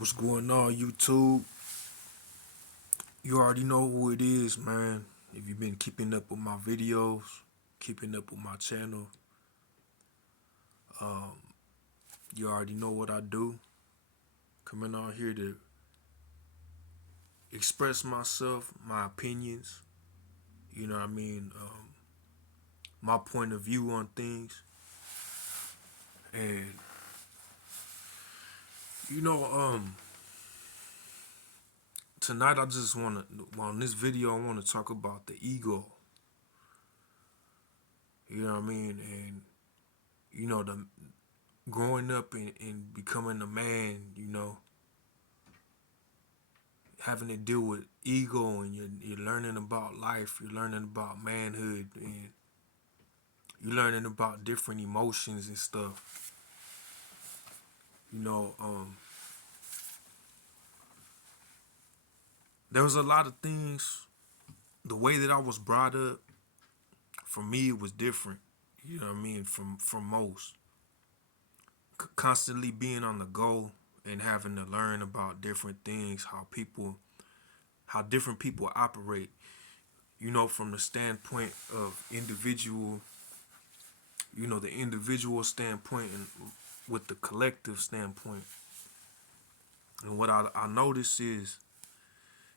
What's going on, YouTube? You already know who it is, man. If you've been keeping up with my videos, keeping up with my channel, you already know what I do. Coming on here to express myself, my opinions, you know what I mean? My point of view on things. And, you know, tonight I just want to, on this video, I want to talk about the ego. You know what I mean? And, the growing up and becoming a man, having to deal with ego and you're learning about life, you're learning about manhood, and you're learning about different emotions and stuff. You know, there was a lot of things. The way that I was brought up, for me, it was different. You know what I mean? From most, constantly being on the go and having to learn about different things, how different people operate. From the standpoint of individual, the individual standpoint and with the collective standpoint. And what I notice is,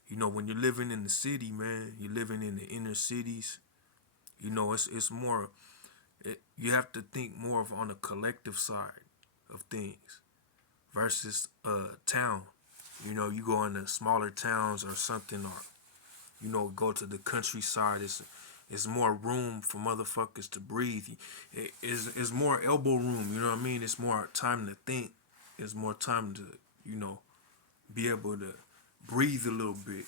when you're living in the city, man, you're living in the inner cities, it's more, you have to think more of on the collective side of things versus town. You go into smaller towns or something, or, go to the countryside, it's more room for motherfuckers to breathe. It's more elbow room, you know what I mean? It's more time to think. It's more time to, be able to breathe a little bit.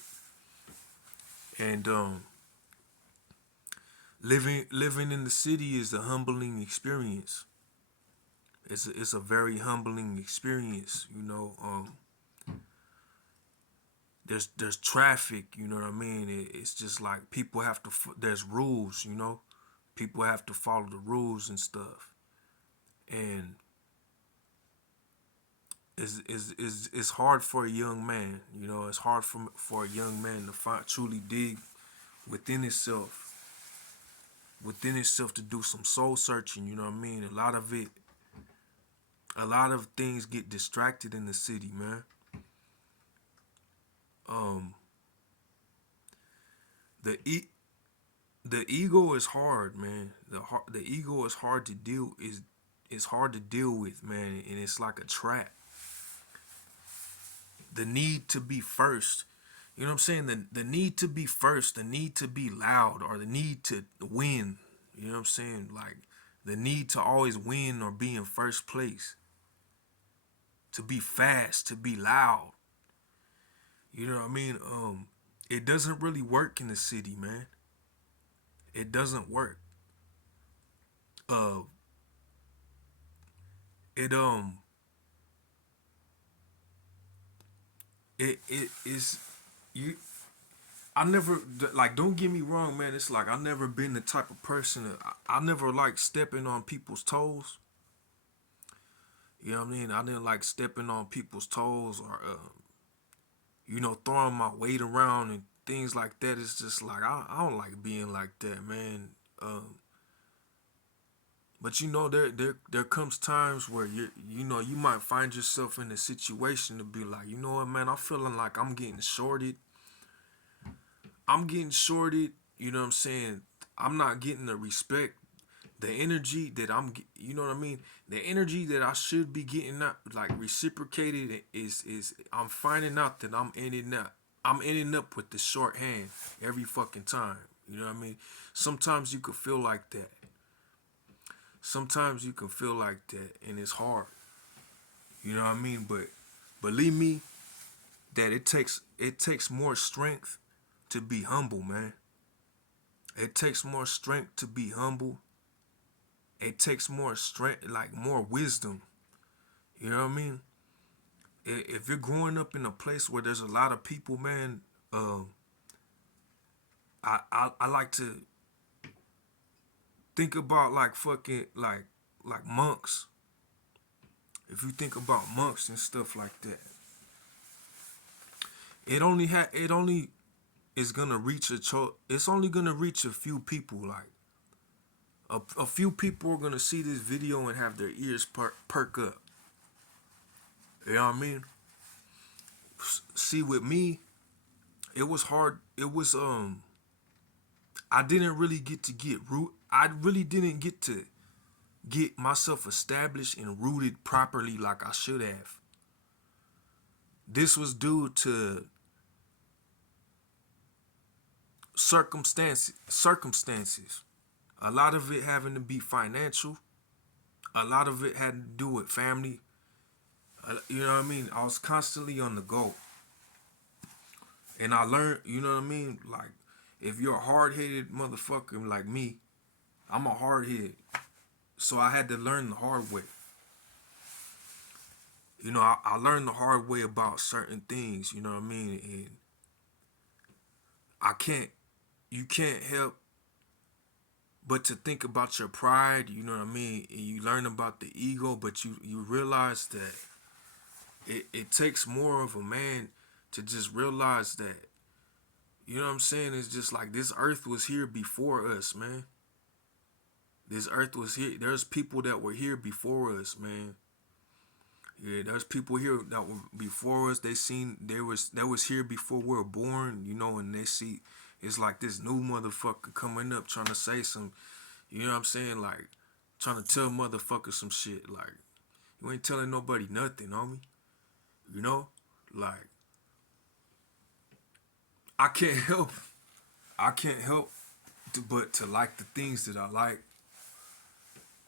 And living in the city is a humbling experience. It's a very humbling experience. There's traffic. You know what I mean. It's just like people have to. There's rules. People have to follow the rules and stuff. And it's hard for a young man. It's hard for a young man to truly dig within himself, to do some soul searching. You know what I mean. A lot of things get distracted in the city, man. Um, the e- the ego is hard, man. The ego is hard to deal is hard to deal with, man, and it's like a trap. The need to be first. You know what I'm saying? The need to be first, the need to be loud, or the need to win. You know what I'm saying? Like the need to always win or be in first place. To be fast, to be loud. You know what I mean? It doesn't really work in the city, man. It doesn't work. Uh, it it is you. I never like. Don't get me wrong, man. It's like I never been the type of person. I never like stepping on people's toes. You know what I mean? I didn't like stepping on people's toes or throwing my weight around and things like that. It's just like I don't like being like that, man. But there comes times where you might find yourself in a situation to be like, you know what, man, I'm feeling like I'm getting shorted. I'm getting shorted. You know what I'm saying? I'm not getting the respect, the energy that you know what I mean? The energy that I should be getting out, like reciprocated is I'm finding out that I'm ending up with the short hand every fucking time. You know what I mean? Sometimes you could feel like that. Sometimes you can feel like that and it's hard. You know what I mean? But believe me that it takes more strength to be humble, man. It takes more strength to be humble. It takes more strength, like more wisdom. You know what I mean? If you're growing up in a place where there's a lot of people, man, I like to think about like fucking like monks. If you think about monks and stuff like that, it only is gonna reach it's only gonna reach a few people. Like a few people are gonna see this video and have their ears perk up. You know what I mean? See, with me, it was hard. It was I didn't really get to get root. I really didn't get to get myself established and rooted properly like I should have. This was due to circumstances. A lot of it having to be financial. A lot of it had to do with family. You know what I mean? I was constantly on the go. And I learned, you know what I mean? Like, if you're a hard-headed motherfucker like me, I'm a hard-head. So I had to learn the hard way. You know, I learned the hard way about certain things, you know what I mean? And I can't, you can't help but to think about your pride, you know what I mean? And you learn about the ego, but you realize that it takes more of a man to just realize that, you know what I'm saying? It's just like this earth was here before us, man. This earth was here. There's people that were here before us, man. Yeah, there's people here that were before us. That was here before we were born, you know, and they see it's like this new motherfucker coming up trying to say some, you know what I'm saying? Like trying to tell motherfuckers some shit. Like, you ain't telling nobody nothing, homie. You know? Like, I can't help I can't help but to like the things that I like.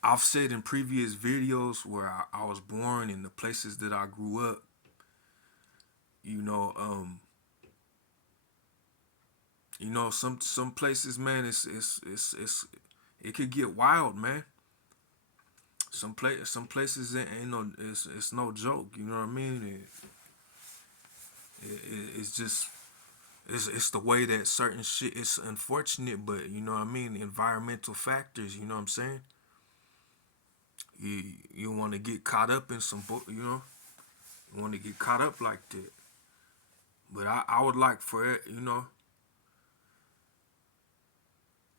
I've said in previous videos where I was born and the places that I grew up, you know, some places, man, it's it could get wild, man. Some places ain't no it's no joke, you know what I mean? It's just it's the way that certain shit. It's unfortunate, but you know what I mean. Environmental factors, you know what I'm saying. You want to get caught up in some, you know, you want to get caught up like that. But I would like for it, you know,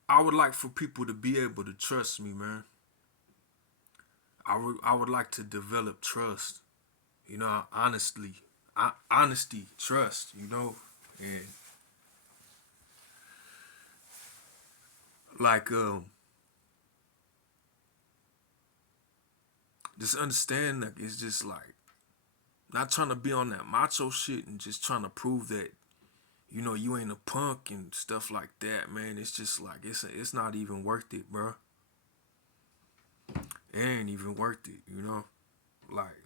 I would like for people to be able to trust me, man. I would like to develop trust, you know, honesty, trust, you know, and like just understand that it's just like not trying to be on that macho shit and just trying to prove that you know you ain't a punk and stuff like that, man. It's just like it's not even worth it, bro. It ain't even worth it, you know. Like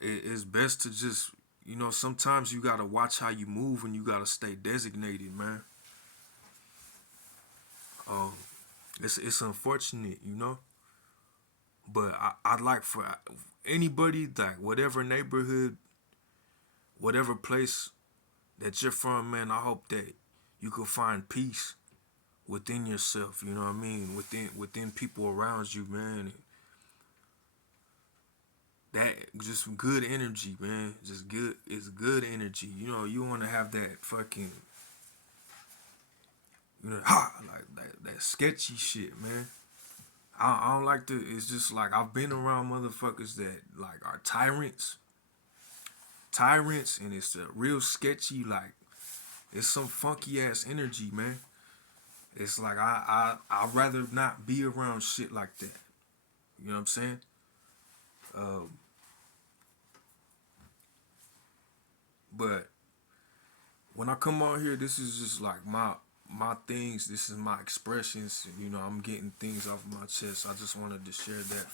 it's best to just you know sometimes you gotta watch how you move and you gotta stay designated, man. Um, it's unfortunate, you know, but I'd like for anybody like whatever neighborhood, whatever place that you're from, man. I hope that you can find peace within yourself. You know what I mean? Within people around you, man. That just good energy, man. Just good. It's good energy. You know, you want to have that fucking, you know, like that sketchy shit, man. I don't like to. It's just like I've been around motherfuckers that like are tyrants, and it's a real sketchy. Like it's some funky ass energy, man. It's like I'd rather not be around shit like that. You know what I'm saying? Um, but when I come out here, this is just like my things. This is my expressions. You know, I'm getting things off my chest. I just wanted to share that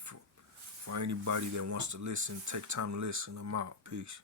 for anybody that wants to listen. Take time to listen. I'm out. Peace.